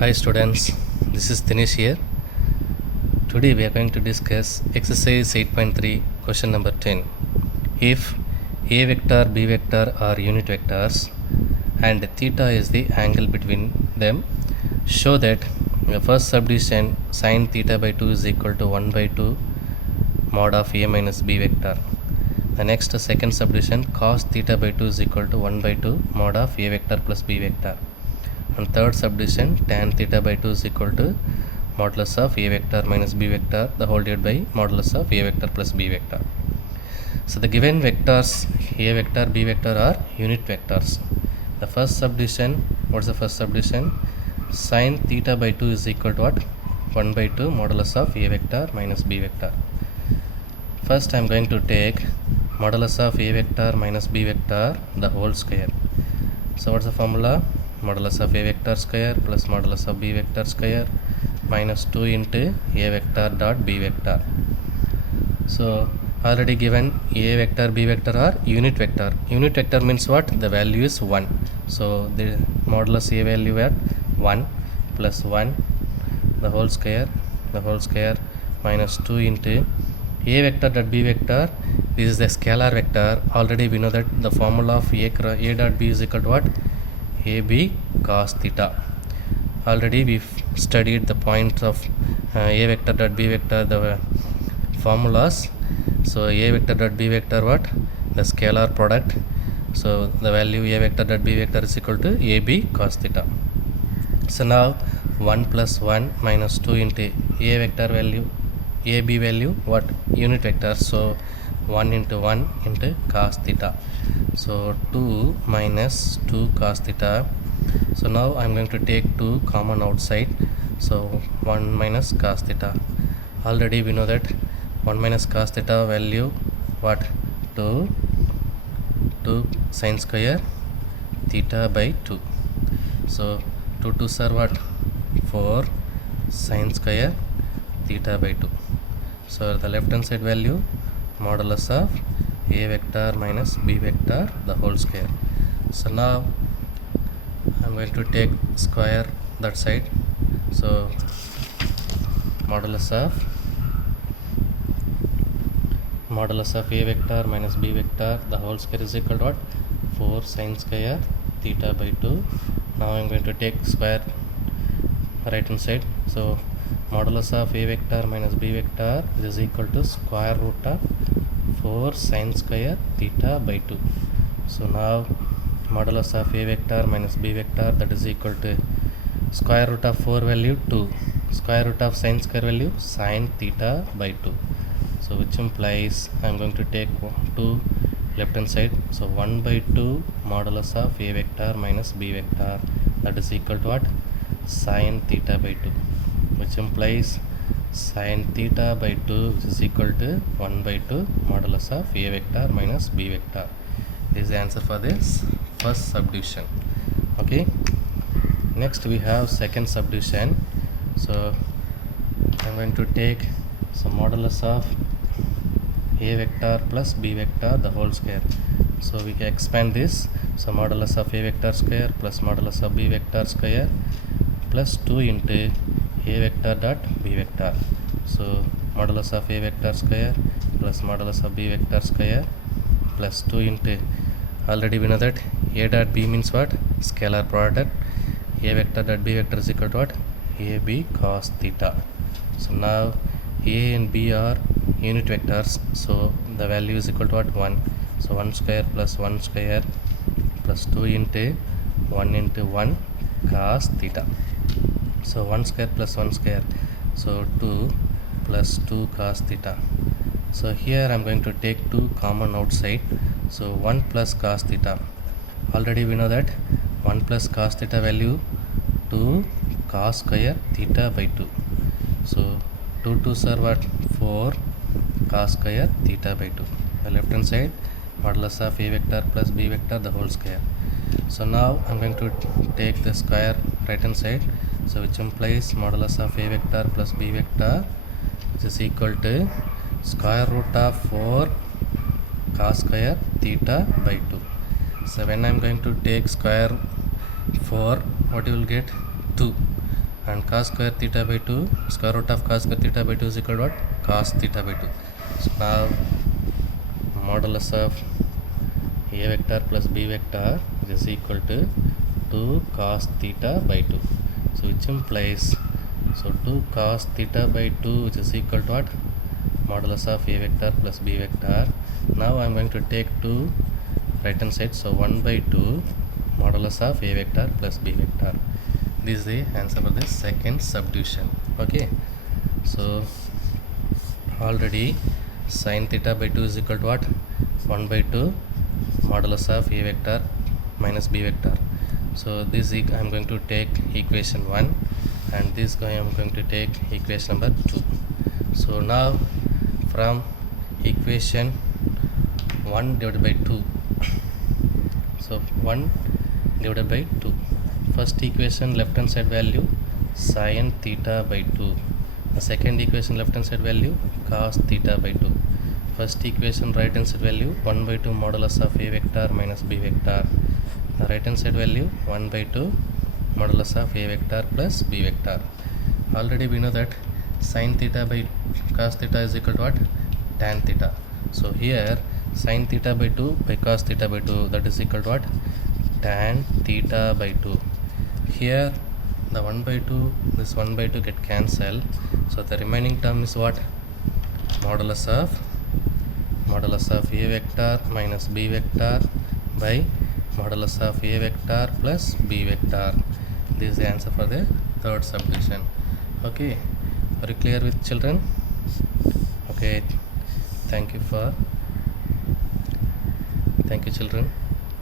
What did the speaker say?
Hi students, this is Dinesh here. Today we are going to discuss exercise 8.3 question number 10. If A vector, B vector are unit vectors and theta is the angle between them, show that the first subdivision sin theta by 2 is equal to 1 by 2 mod of A minus B vector. The next second subdivision cos theta by 2 is equal to 1 by 2 mod of A vector plus B vector. And third subdivision tan theta by 2 is equal to modulus of A vector minus B vector the whole divided by modulus of A vector plus B vector. So the given vectors A vector, B vector are unit vectors. The first subdivision, what's the first subdivision? Sin theta by 2 is equal to what? 1 by 2 modulus of A vector minus B vector. First I am going to take modulus of A vector minus B vector the whole square. So what's the formula? Modulus of A vector square plus modulus of B vector square minus 2 into A vector dot B vector. So already given A vector, B vector are unit vector. Unit vector means what? The value is 1. So the modulus A value at 1 plus 1 the whole square minus 2 into A vector dot B vector. This is the scalar vector. Already we know that the formula of A dot B is equal to what? AB cos theta. Already we studied the points of A vector dot B vector, the formulas. So A vector dot B vector what? The scalar product. So the value A vector dot B vector is equal to AB cos theta. So now 1 plus 1 minus 2 into A vector value, AB value what? Unit vector. So 1 into 1 into cos theta. So 2 minus 2 cos theta. So now I am going to take 2 common outside. So 1 minus cos theta. Already we know that 1 minus cos theta value what? 2 sin square theta by 2. So 2 2s are what? 4 sin square theta by 2. So the left hand side value modulus of A vector minus B vector the whole square. So now I am going to take square that side. So modulus of A vector minus B vector the whole square is equal to what? 4 sin square theta by 2. Now I am going to take square right hand side. So modulus of A vector minus B vector is equal to square root of 4 sin square theta by 2. So now modulus of A vector minus B vector that is equal to square root of 4 value 2, square root of sin square value sin theta by 2. So which implies I am going to take 2 left hand side. So 1 by 2 modulus of A vector minus B vector that is equal to what? Sin theta by 2, which implies sin theta by 2 is equal to 1 by 2 modulus of A vector minus B vector. This is the answer for this first subdivision. Okay, next we have second subdivision. So I am going to take some modulus of A vector plus B vector the whole square. So we can expand this. So modulus of A vector square plus modulus of B vector square plus 2 into A vector dot B vector. So modulus of A vector square plus modulus of B vector square plus 2 into, already we know that A dot B means what? Scalar product. A vector dot B vector is equal to what? AB cos theta. So now A and B are unit vectors. So the value is equal to what? 1. So 1 square plus 1 square plus 2 into 1 into 1 cos theta. So 1 square plus 1 square. So 2 plus 2 cos theta. So here I am going to take 2 common outside. So 1 plus cos theta. Already we know that 1 plus cos theta value 2 cos square theta by 2. So 2 2s are what? 4 cos square theta by 2. The left hand side modulus of A vector plus B vector the whole square. So now I am going to take the square right hand side. So which implies modulus of A vector plus B vector which is equal to square root of 4 cos square theta by 2. So when I am going to take square 4, what you will get? 2. and cos square theta by 2, square root of cos square theta by 2 is equal to what? Cos theta by 2. So now modulus of a vector plus b vector is equal to 2 cos theta by 2. So which implies, so 2 cos theta by 2 which is equal to what? Modulus of a vector plus b vector. Now I am going to take 2 right hand side, so 1 by 2 modulus of a vector plus b vector. This is the answer for the second subdivision. Okay, so already sin theta by 2 is equal to what? 1 by 2 modulus of a vector minus b vector. So this I am going to take equation 1, and this guy I am going to take equation number 2. So now from equation 1 divided by 2, so 1 divided by 2, first equation left hand side value sin theta by 2, the second equation left hand side value cos theta by 2, first equation right hand side value 1 by 2 modulus of a vector minus b vector, the right hand side value 1 by 2 modulus of a vector plus b vector. Already we know that sin theta by cos theta is equal to what? Tan theta. So here sin theta by 2 by cos theta by 2, that is equal to what? Tan theta by 2. Here the 1 by 2, this 1 by 2 get cancelled, so the remaining term is what? Modulus of a vector minus b vector by modulus of a vector plus b vector. This is the answer for the third subdivision. Okay, are you clear with children? Okay, thank you children.